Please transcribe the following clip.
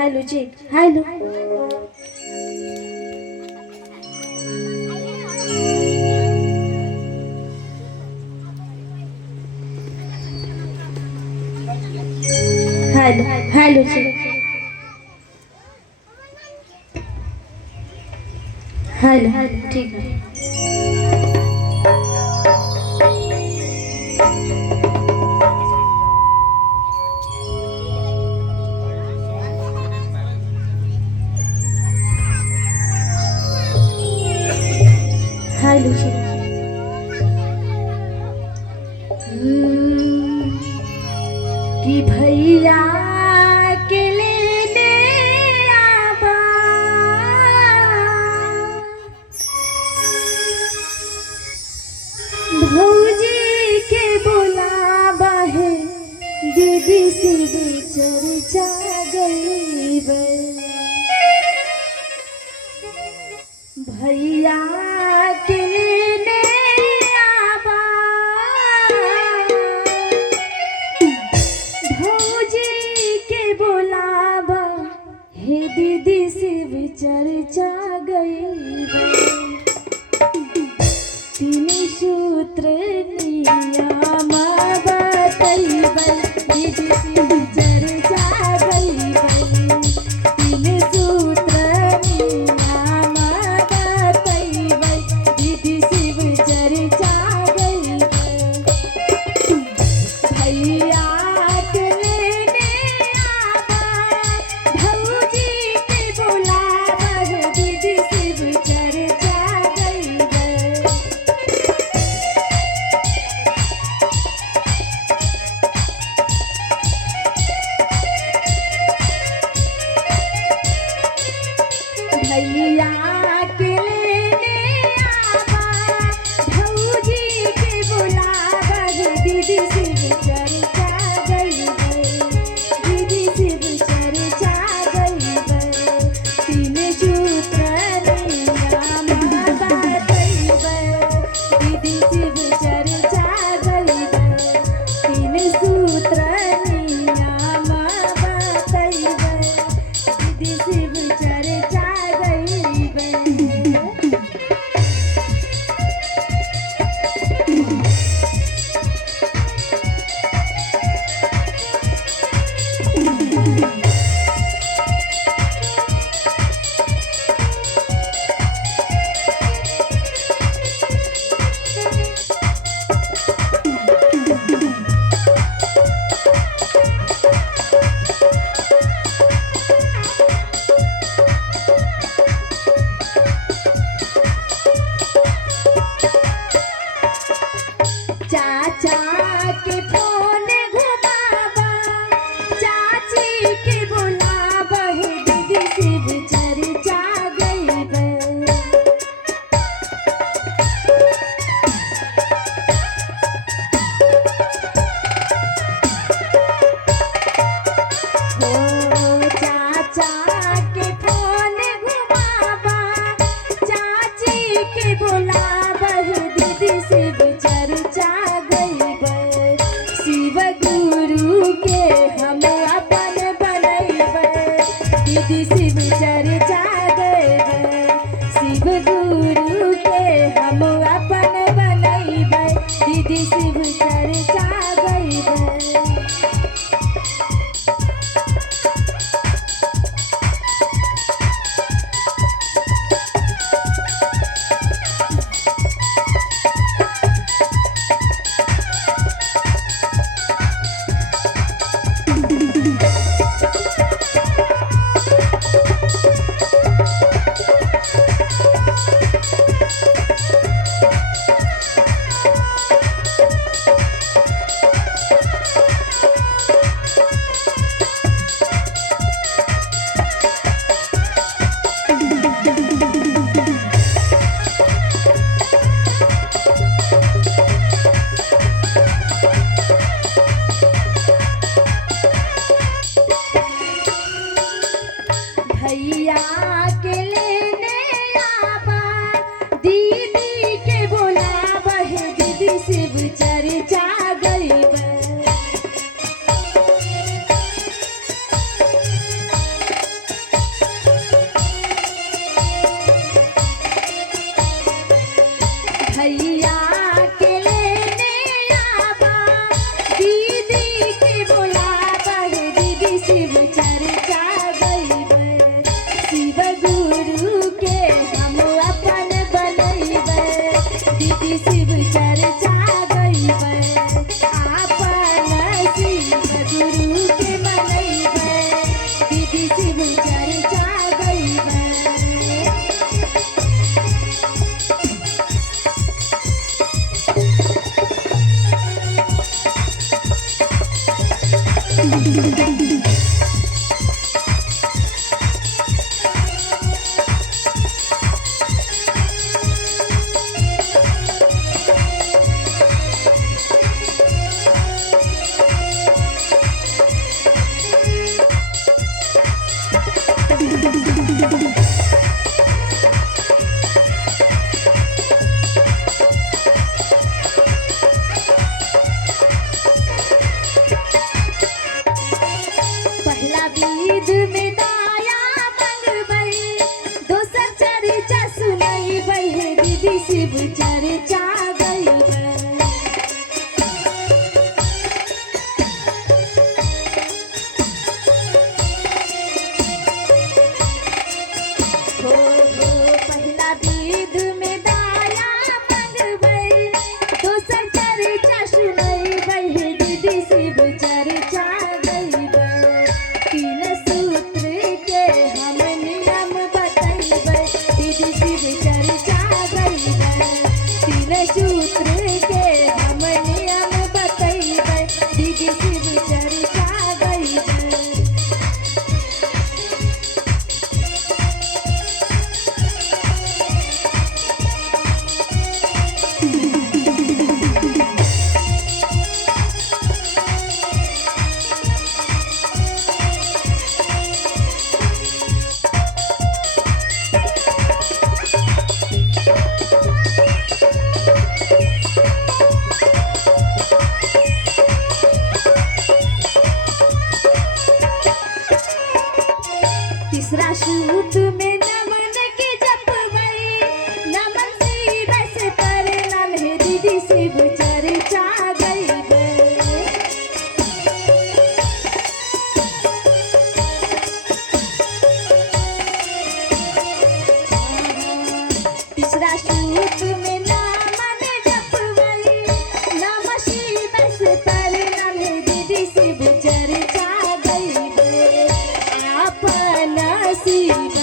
hello check hello hello hello check hello ठीक है hello check कि भैया के लेने आबा भौजी के बुलाबा है दीदी से चर्चा गई भैया के लेने आबा भौजी के बुलाबा हे दीदी से चर्चा गई तीन सूत्र नियम बतैबै दीदी से चर्चा गई तीन सूत्र नियम बतैबै दीदी से चर्चा गई भैया के लेने आबा भौजी के बुलाबा दीदी से चर्चा गई भैया के लेने आबा भौजी के बुलाबा दीदी से चर्चा गई दीदी से चर्चा गई तीन सूत्र नियम बतैबै दीदी से चर्चा गई तीन सूत्र नियम बतैबै दीदी से चर्चा चाचा के फोन घुमाबा चाची के बुलाबा दीदी से चर्चा गई चाचा के फोन घुमाबा चाची के बुलाबा दीदी से चर्चा गई शिव गुरु के हम अपन बनैबै दीदी शिव चर्चा गई शिव गुरु के हम अपन बनैबै दीदी शिव चर्चा गई शिव चर्चा गईबै शिव गुरु के हम अपन बनैबै दीदी शिव चर्चा गईबै अपन शिव गुरु के मनैबै दीदी शिव चर्चा गईबै पहला विध में दाया मंगबै दोसर चर्चा सुनैबै दीदी शिव चर्चा गईबै हो पहला विध में दाया मंगबै दोसर चर्चा सुनैबै दीदी शिव चर्चा गईबै तीन सूत्र के हम नियम बतैबै दीदी शिव चर्चा गईबै तीन सूत्र के हम नियम बतैबै दीदी शिव चर्चा गईबै तीसरा सूत में नमन के जपबै नमन शिव से प्रणाम हे दीदी शिव चर्चा गईबै तीसरा सूत में नमन जपबै नमः शिव से प्रणाम हे दीदी शिव चर्चा गईबै अपन शिव